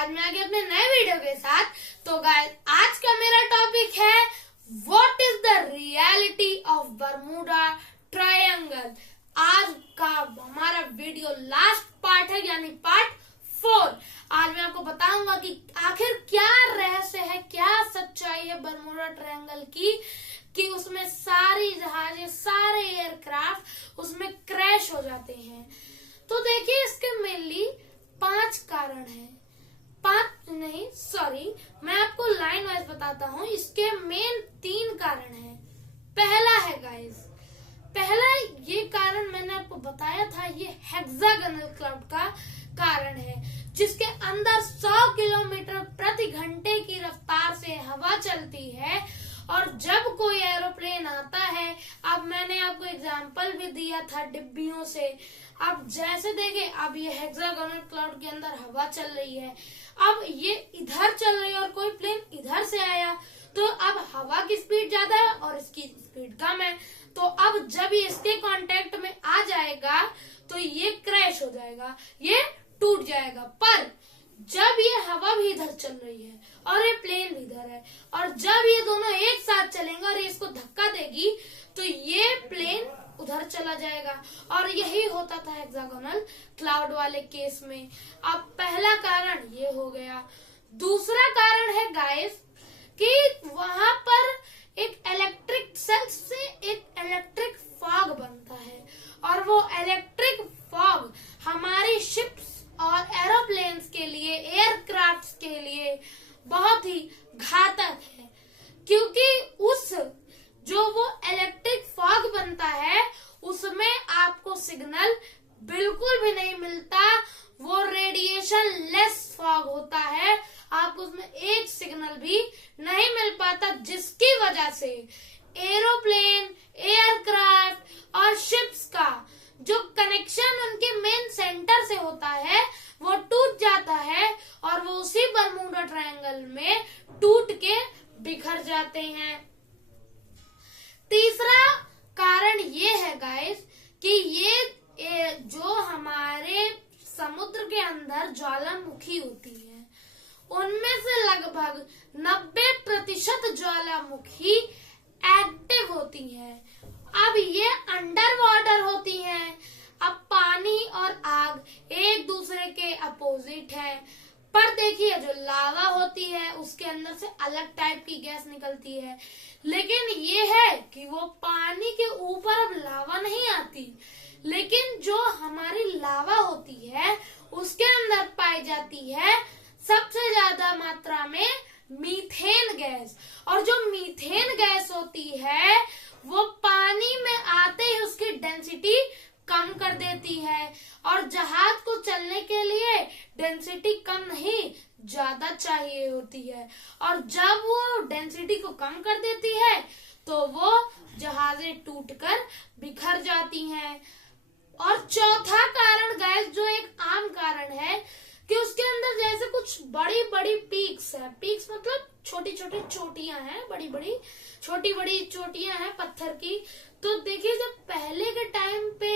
आज मैं आ गया अपने नए वीडियो के साथ। तो गाइस आज का मेरा टॉपिक है what is the reality of Bermuda triangle. आज का हमारा वीडियो लास्ट पार्ट है यानी पार्ट 4। आज मैं आपको बताऊंगा कि आखिर क्या रहस्य है, क्या सच्चाई है बरमूडा ट्रायंगल की, कि उसमें सारी जहाजें, सारे एयरक्राफ्ट उसमें क्रैश हो जाते हैं। तो देखिए इसके मेनली 5 कारण हैं। 5 नहीं, सॉरी, मैं आपको लाइन वाइज बताता हूँ। इसके मेन 3 कारण हैं। पहला है गाइस, पहला ये कारण मैंने आपको बताया था, ये हेक्सागोनल क्लाउड का कारण है, जिसके अंदर 100 किलोमीटर प्रति घंटे की रफ्तार से हवा चलती है। और जब कोई एरोप्लेन आता है, अब मैंने आपको एग्जांपल भी दिया था डिब्बियों से। अब जैसे देखे, अब ये हेक्सागोनल क्लाउड के अंदर हवा चल रही है, अब ये इधर चल रही है और कोई प्लेन इधर से आया, तो अब हवा की स्पीड ज्यादा है और इसकी स्पीड कम है। तो अब जब ये इसके कांटेक्ट में आ जाएगा तो ये क्रैश हो जाएगा, ये टूट जाएगा। पर जब ये हवा भी इधर चल रही है और ये प्लेन भी इधर है, और जब ये दोनों एक साथ चलेंगे और ये इसको धक्का देगी, तो ये प्लेन उधर चला जाएगा। और यही होता था हेक्सागोनल क्लाउड वाले केस में। अब पहला कारण ये हो गया। दूसरा कारण है गाइस कि वहां पर एक इलेक्ट्रिक सेल से एक इलेक्ट्रिक फॉग बनता है, और वो इलेक्ट्रिक फॉग हमारी शिप्स और एरोप्लेन्स के लिए, एयरक्राफ्ट्स के लिए बहुत ही घातक है। क्योंकि उस जो वो इलेक्ट्रिक फॉग बनता है उसमें आपको सिग्नल बिल्कुल भी नहीं मिलता। वो रेडिएशन लेस फॉग होता है, आपको उसमें एक सिग्नल भी नहीं मिल पाता, जिसकी वजह से एरोप्लेन, एयरक्राफ्ट और शिप्स का जो कनेक्शन उनके मेन सेंटर से होता है वो टूट जाता है, और वो उसी बरमूडा ट्रायंगल में टूट के बिखर जाते हैं। तीसरा कारण ये है गाइस कि ये जो हमारे समुद्र के अंदर ज्वालामुखी होती है, उनमें से लगभग 90% ज्वालामुखी एक्टिव होती है। अब ये अंडर वाटर होती हैं। अब पानी और आग एक दूसरे के अपोजिट है, पर देखिए जो लावा होती है उसके अंदर से अलग टाइप की गैस निकलती है। लेकिन ये है कि वो पानी के ऊपर अब लावा नहीं आती, लेकिन जो हमारी लावा होती है उसके अंदर पाई जाती है सबसे ज्यादा मात्रा में मीथेन गैस। और जो मीथेन गैस होती है वो पानी में आते ही उसकी डेंसिटी कम कर देती है, और जहाज को चलने के लिए डेंसिटी कम नहीं ज्यादा चाहिए होती है। और जब वो डेंसिटी को कम कर देती है तो वो जहाजें टूटकर बिखर जाती हैं। और चौथा कारण गाइस, जो एक आम कारण है, कि उसके अंदर जैसे कुछ बड़ी बड़ी पीक्स है। पीक्स मतलब छोटी छोटी चोटियां हैं, बड़ी बड़ी छोटी बड़ी चोटियां हैं पत्थर की। तो देखिए जब पहले के टाइम पे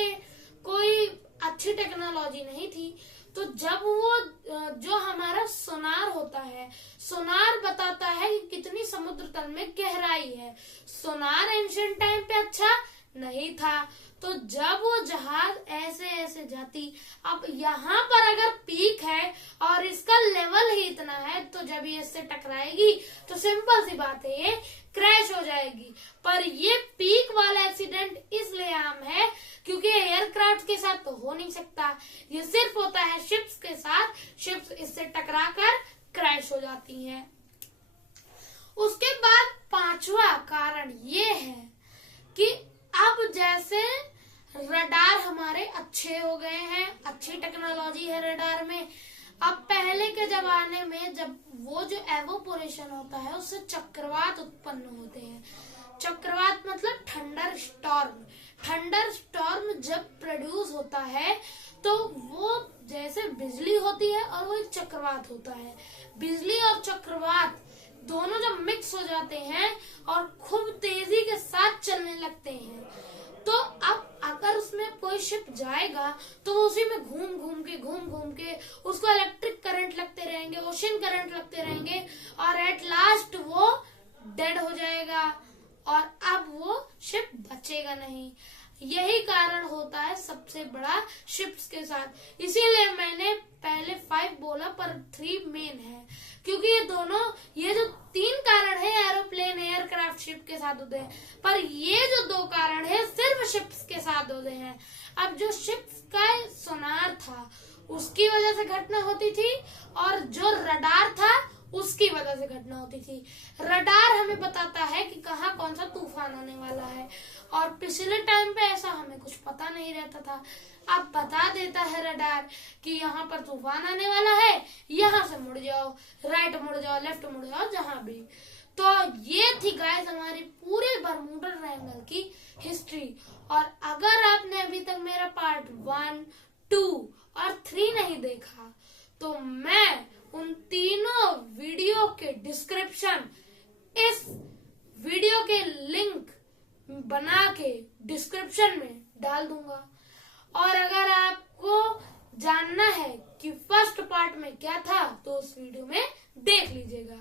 कोई अच्छी टेक्नोलॉजी नहीं थी, तो जब वो जो हमारा सोनार होता है, सोनार बताता है कि कितनी समुद्र तल में गहराई है। सोनार एंशिएंट टाइम पे अच्छा नहीं था, तो जब वो जहाज ऐसे ऐसे जाती, अब यहाँ पर अगर पीक है और इसका लेवल ही इतना है, तो जब ये इससे टकराएगी तो सिंपल सी बात है, ये क्रैश हो जाएगी। पर ये पीक वाला एक्सीडेंट इसलिए आम है क्योंकि एयरक्राफ्ट के साथ तो हो नहीं सकता, ये सिर्फ होता है शिप्स के साथ। शिप्स इससे टकराकर क्रैश हो जाती हैं। उसके बाद 5वां कारण ये है कि अब जैसे रडार हमारे अच्छे हो गए हैं, अच्छी टेक्नोलॉजी है रडार में। अब पहले के जमाने में जब वो जो एवोपोरेशन होता है उससे चक्रवात उत्पन्न होते हैं। चक्रवात मतलब थंडर स्टॉर्म। थंडर स्टॉर्म जब प्रोड्यूस होता है तो वो जैसे बिजली होती है और वो एक चक्रवात होता है। बिजली और चक्रवात दोनों जब मिक्स हो जाते हैं और खूब तेजी के साथ चलने लगते हैं, तो अब अगर उसमें कोई शिप जाएगा तो वो उसी में घूम घूम के उसको इलेक्ट्रिक करंट लगते रहेंगे, वो ओशन करंट लगते रहेंगे और एट लास्ट वो डेड हो जाएगा और अब वो शिप बचेगा नहीं। यही कारण होता है सबसे बड़ा शिप्स के साथ। इसीलिए मैंने पहले 5 बोला पर 3 मेन है, क्योंकि ये जो 3 कारण है एरोप्लेन एयरक्राफ्ट शिप के साथ होते हैं, पर ये जो 2 कारण है सिर्फ शिप्स के साथ होते हैं। अब जो शिप्स का सोनार था उसकी वजह से घटना होती थी और जो रडार था उसकी वजह से घटना होती थी। रडार हमें बताता है कि कहाँ कौन सा तूफान आने वाला है, और पिछले टाइम पे ऐसा हमें कुछ पता नहीं रहता था। अब बता देता है रडार कि यहाँ पर तूफान आने वाला है, यहाँ से मुड़ जाओ, राइट मुड़ जाओ, लेफ्ट मुड़ जाओ, जहां भी। तो ये थी गाइस हमारी पूरे बरमूडा ट्रायंगल की हिस्ट्री। और अगर आपने अभी तक मेरा पार्ट 1, 2 और 3 नहीं देखा तो मैं उन तीनों वीडियो के डिस्क्रिप्शन, इस वीडियो के लिंक बना के डिस्क्रिप्शन में डाल दूंगा। और अगर आपको जानना है कि फर्स्ट पार्ट में क्या था तो उस वीडियो में देख लीजिएगा।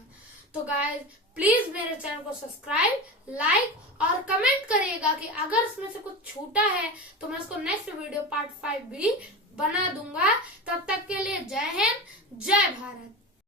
तो गाइस प्लीज मेरे चैनल को सब्सक्राइब, लाइक और कमेंट करिएगा कि अगर इसमें से कुछ छूटा है तो मैं उसको नेक्स्ट वीडियो पार्ट 5 भी बना दूंगा। तब तक के लिए जय हिंद, जय भारत।